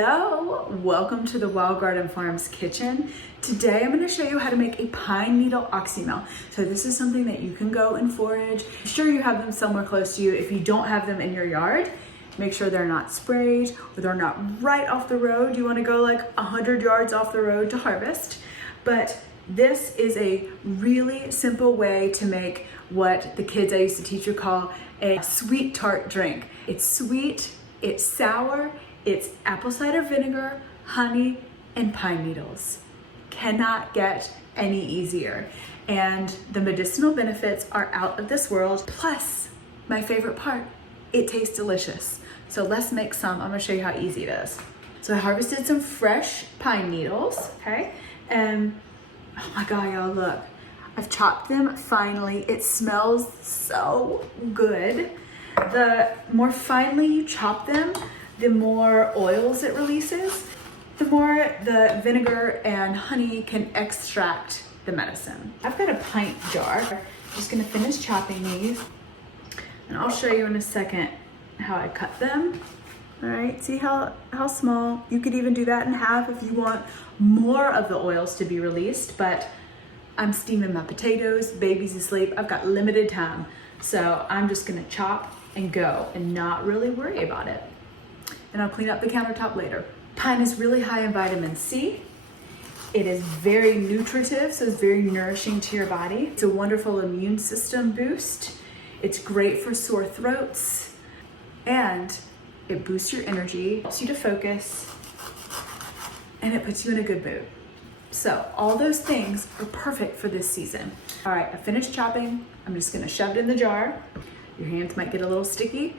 Hello, welcome to the Wild Garden Farms kitchen. Today I'm going to show you how to make a pine needle oxymel. So this is something that you can go and forage. I'm sure you have them somewhere close to you. If you don't have them in your yard, make sure they're not sprayed or they're not right off the road. You want to go like 100 yards off the road to harvest. But this is a really simple way to make what the kids I used to teach would call a sweet tart drink. It's sweet, it's sour, it's apple cider vinegar, honey, and pine needles. Cannot get any easier. And the medicinal benefits are out of this world. Plus, my favorite part, it tastes delicious. So let's make some. I'm gonna show you how easy it is. So I harvested some fresh pine needles, okay? And oh my God, y'all, look. I've chopped them finely. It smells so good. The more finely you chop them, the more oils it releases, the more the vinegar and honey can extract the medicine. I've got a pint jar. I'm just gonna finish chopping these, and I'll show you in a second how I cut them. All right, see how small? You could even do that in half if you want more of the oils to be released, but I'm steaming my potatoes, baby's asleep, I've got limited time. So I'm just gonna chop and go and not really worry about it. And I'll clean up the countertop later. Pine is really high in vitamin C. It is very nutritive, so it's very nourishing to your body. It's a wonderful immune system boost. It's great for sore throats, and it boosts your energy, helps you to focus, and it puts you in a good mood. So all those things are perfect for this season. All right, I finished chopping. I'm just gonna shove it in the jar. Your hands might get a little sticky,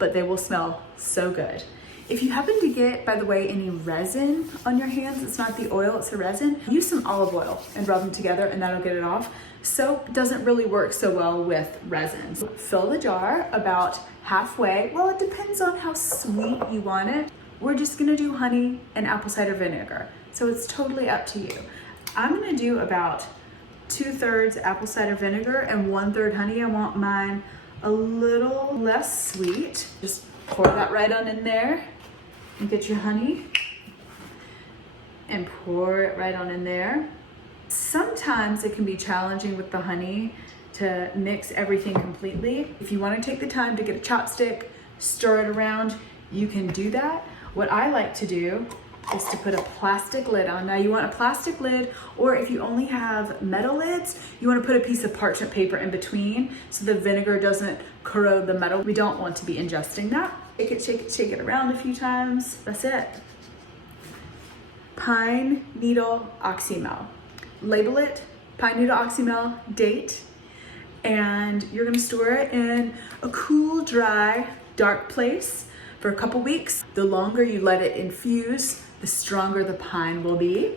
but they will smell so good. If you happen to get, by the way, any resin on your hands, it's not the oil, it's the resin, use some olive oil and rub them together and that'll get it off. Soap doesn't really work so well with resin. So fill the jar about halfway. Well, it depends on how sweet you want it. We're just gonna do honey and apple cider vinegar. So it's totally up to you. I'm gonna do about 2/3 apple cider vinegar and 1/3 honey. I want mine a little less sweet. Just pour that right on in there and get your honey and pour it right on in there. Sometimes it can be challenging with the honey to mix everything completely. If you want to take the time to get a chopstick, stir it around, you can do that. What I like to do is to put a plastic lid on. Now you want a plastic lid, or if you only have metal lids, you want to put a piece of parchment paper in between so the vinegar doesn't corrode the metal. We don't want to be ingesting that. Shake it around a few times. That's it. Pine needle oxymel. Label it, pine needle oxymel, date, and you're gonna store it in a cool, dry, dark place for a couple weeks. The longer you let it infuse, the stronger the pine will be.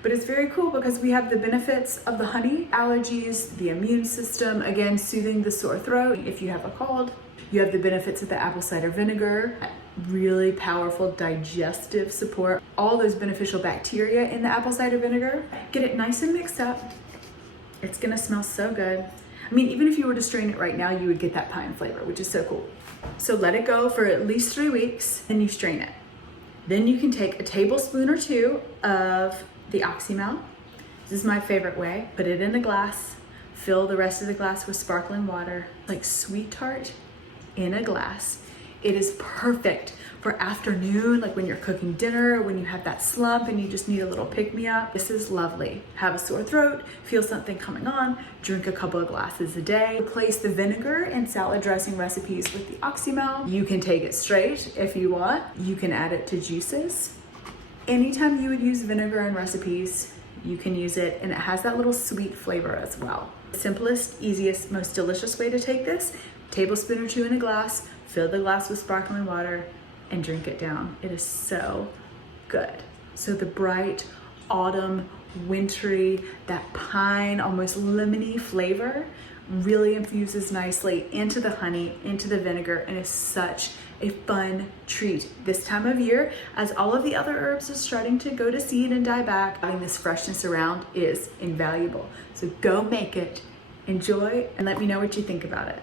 But it's very cool because we have the benefits of the honey, allergies, the immune system, again, soothing the sore throat if you have a cold. You have the benefits of the apple cider vinegar, really powerful digestive support, all those beneficial bacteria in the apple cider vinegar. Get it nice and mixed up. It's gonna smell so good. I mean, even if you were to strain it right now, you would get that pine flavor, which is so cool. So let it go for at least 3 weeks, and you strain it. Then you can take a tablespoon or 2 of the oxymel. This is my favorite way. Put it in a glass, fill the rest of the glass with sparkling water, like sweet tart in a glass. It is perfect for afternoon, like when you're cooking dinner, when you have that slump and you just need a little pick-me-up. This is lovely. Have a sore throat, feel something coming on, drink a couple of glasses a day. Replace the vinegar in salad dressing recipes with the oxymel. You can take it straight if you want. You can add it to juices. Anytime you would use vinegar in recipes, you can use it, and it has that little sweet flavor as well. The simplest, easiest, most delicious way to take this, tablespoon or 2 in a glass, fill the glass with sparkling water, and drink it down. It is so good. So the bright autumn, wintry, that pine, almost lemony flavor really infuses nicely into the honey, into the vinegar, and is such a fun treat this time of year as all of the other herbs are starting to go to seed and die back. Having this freshness around is invaluable. So go make it, enjoy, and let me know what you think about it.